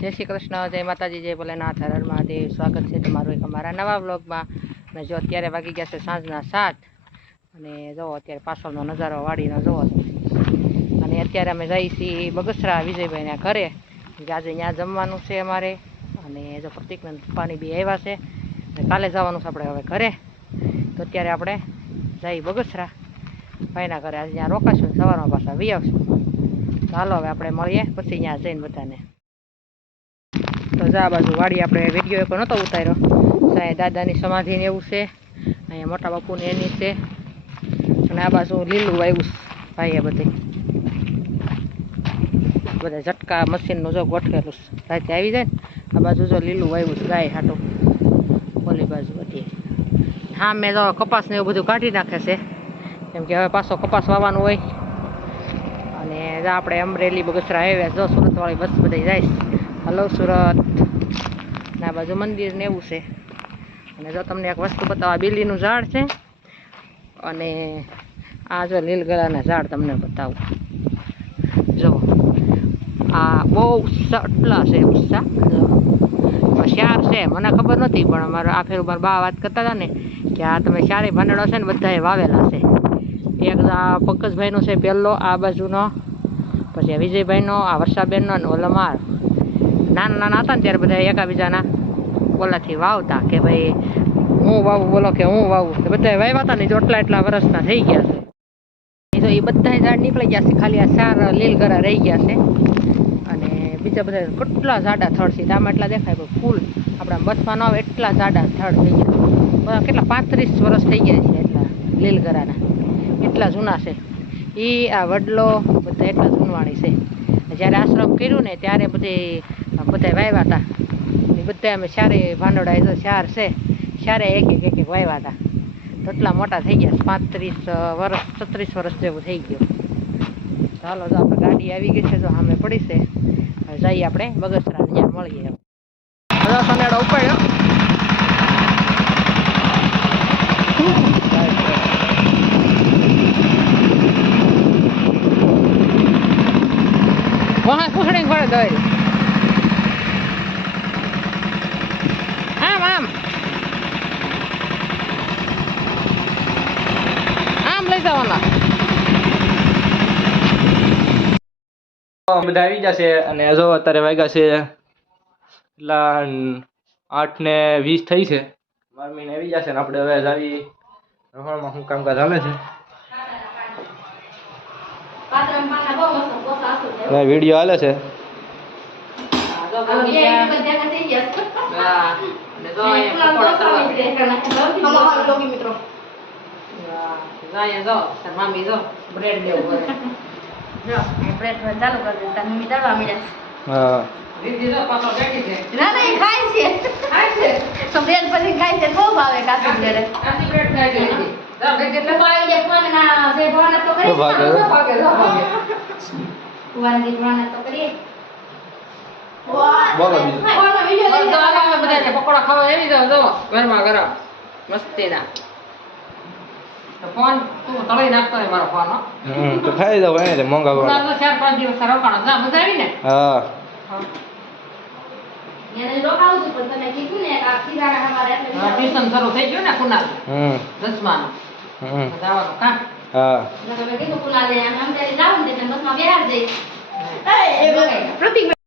જય શ્રી કૃષ્ણ, જય માતાજી, જય ભોલેનાથ, હર મહાદેવ. સ્વાગત છે તમારું એક અમારા નવા બ્લોગમાં અને જો અત્યારે વાગી ગયા છે સાંજના સાત, અને જુઓ અત્યારે પાછળનો નજારો વાડીનો જુઓ અને અત્યારે અમે જઈએ છીએ બગસરા વિજયભાઈના ઘરે આજે ત્યાં જમવાનું છે અમારે. અને જો પ્રતિકનંદ પાણી બી આવ્યા છે. અને કાલે જવાનું છે આપણે હવે ઘરે. તો અત્યારે આપણે જઈ બગસરા ભાઈના ઘરે. આજે ત્યાં રોકાશું સવારમાં પાછા વી આવશું. ચાલો હવે આપણે મળીએ, પછી ત્યાં જઈને બધાને. તો જા બાજુ વાડી આપણે વીડિયો એક નહોતો ઉતાર્યો. સાહેબ દાદાની સમાધિ ને એવું છે. અહીંયા મોટા બાપુને એની છે. અને આ બાજુ લીલું વાવ્યું ભાઈએ બધે. બધા ઝટકા મશીનનું જો ગોઠવેલું રાતે આવી જાય ને, આ બાજુ જો લીલું વાવ્યું ગાય હાટું. ઓલી બાજુ બધી. હા, મેં તો કપાસ ને એવું બધું કાઢી નાખે છે. કેમ કે હવે પાછો કપાસ વાવવાનું હોય. અને આપણે અમરેલી બગસરા આવ્યા જો સુરતવાળી બસ બધી જાય. હલો સુરત. ના બાજુ મંદિર ને એવું છે. અને જો તમને એક વસ્તુ બતાવો બીલીનું ઝાડ છે. અને આ જો લીલગલાના ઝાડ તમને બતાવું. જો આ બહુ સટલા છે ઉત્સાહ. હોશિયાર છે, મને ખબર નથી, પણ અમારા આ ફેર મારા બા વાત કરતા હતા ને, કે આ તમે શારે ભંડળો છે ને બધાએ વાવેલા છે. એક આ પંકજભાઈનો છે પહેલો આ બાજુનો, પછી વિજયભાઈનો, આ વર્ષાબેનનો અને ઓલો માર. નાના નાના હતા ને ત્યારે બધા એકાબીજાના ઓલાથી વાવતા કે ભાઈ હું વાવું, બોલો કે હું વાવું. બધા વાવ્યા હતા ને જો એટલા એટલા વર્ષના થઈ ગયા છે. તો એ બધા ઝાડ નીકળી ગયા છે, ખાલી આ સાર લીલગરા રહી ગયા છે. અને બીજા બધા કેટલા જાડા થડ છે, આમાં એટલા દેખાય પણ ફૂલ. આપણા બસમાં ન આવે એટલા જાડા થડ થઈ ગયા. કેટલા પાંત્રીસ વર્ષ થઈ ગયા છે એટલા લીલગરાના એટલા જૂના છે. એ આ વડલો બધા એટલા જૂનવાણી છે. જ્યારે આશ્રમ કર્યું ને ત્યારે બધે બધા વાવ્યા હતા એ બધા અમે ચારે ભાંડોળા એ તો ચાર છે. ચારે એક એક એક એક વાવ્યા હતા એટલા મોટા થઈ ગયા પાંત્રીસ વર્ષ છત્રીસ વર્ષ જેવું થઈ ગયું. ચાલો તો આપણે ગાડી આવી ગઈ છે તો સામે પડી છે. જઈએ આપણે બગસરા ત્યાં મળીએ બધા સનેડો ઉપાડ્યો પૂછડી પડે દોરી આમ આમ. આમ લઈ જવાના. બધા આવી જશે અને જો અત્યારે વાગ્યા છે એટલા આઠ ને વીસ થઈ છે. બાર મહિને આવી જશે ને આપણે હવે જાવી રહોણમાં શું કામકાજ હાલે છે. વીડિયો હાલે છે. જો જો અહીંયા પકોડા કરવા. હા, જો અહીંયા જો, તાર મામી જો, બ્રેડ લેવું કરે. હા દીદી જો, પાછો બેઠી છે. આટલી બ્રેડ ખાઈ ગઈ હતી. જો, બે જેટલા ભાગે, તો ભાગે જો ભાગે, જો ભાગે. બોલો બીજું બસ ને પકોડા ખાવા એવી જાવ જો ઘરમાં ગરમ. મસ્તીના. તો ફોન તું તળી નાખતો હોય મારો ફોન હમ તો ખાઈ જાવ એને મોંઘા ઉનાળો વાળા તો ચાર પાંચ દિવસ રોકાણો. ના મજા આવી ને હા હા, ટ્યુશન શરૂ થઈ ગયું ને કુનાલ હમ. દસમાનું. હમ. જવાનું કાં? હા. પ્રતિક